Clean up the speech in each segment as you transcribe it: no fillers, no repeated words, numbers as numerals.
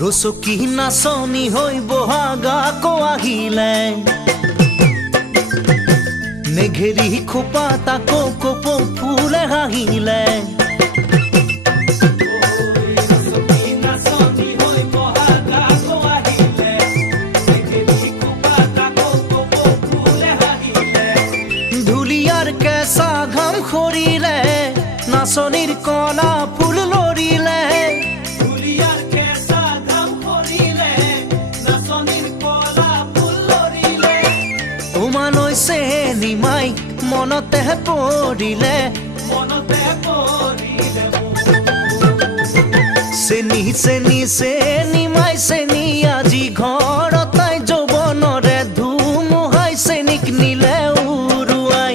ৰচকী নাচনি হৈ বহাগ আকৌ আহিলে নেঘেৰি খোপা তাকো কপৌ ফুলে হাঁহিলে ধুলিয়াৰ কেঁচা ঘাম সৰিলে নাচনিৰ কণা ফুল লৰিলে নিমাই মনতে পৰিলে চেনি চেনি চেনিমাই চেনি আজি ঘৰতাই যৌৱনৰে ধুমুহাই চেনিক নিলে উৰুৱাই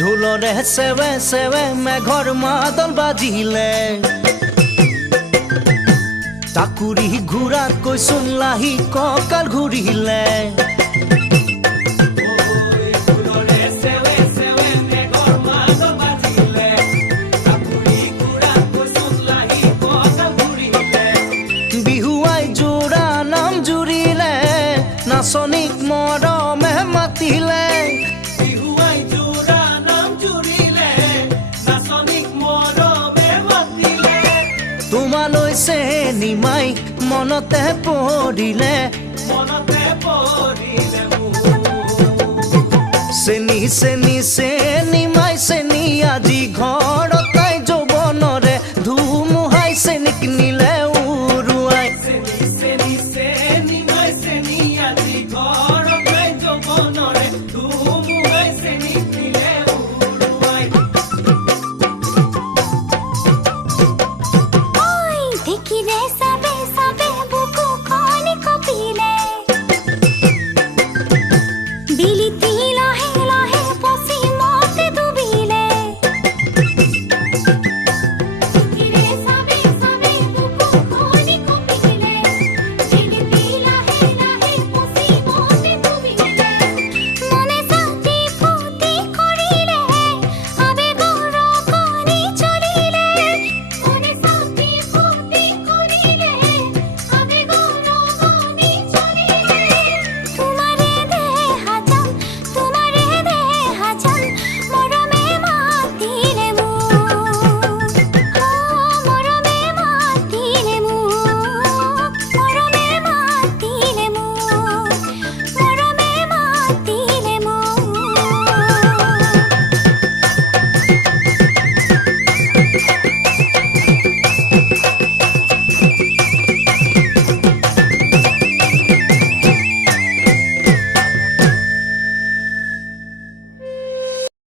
ঢোলৰে চেৱে চেৱে মেঘৰ মাদল বাজিলে টাকুৰি ঘূৰাতকৈ চোন লাহি কঁকাল ঘূৰিলে বিহুৱাই জোৰা নাম জুৰিলে নাচনিক মৰমে মাতিলে তোমালৈ চেনিমাই মনতে পৰিলে চেনি চেনি চেনিমাই